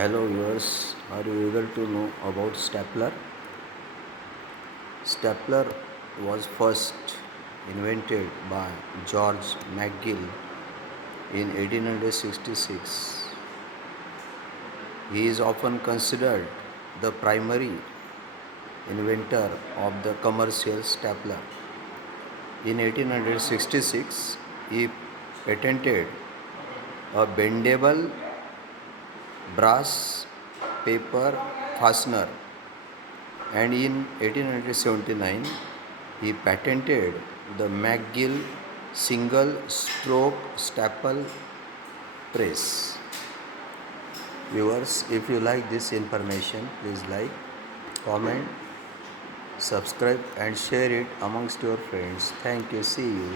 Hello viewers, are you eager to know about stapler? Stapler was first invented by George McGill in 1866. He is often considered the primary inventor of the commercial stapler. In 1866, he patented a bendable brass paper fastener, and in 1879 he patented the McGill single stroke staple press. Viewers, if you like this information, please like, comment, subscribe and share it amongst your friends. Thank you. See you.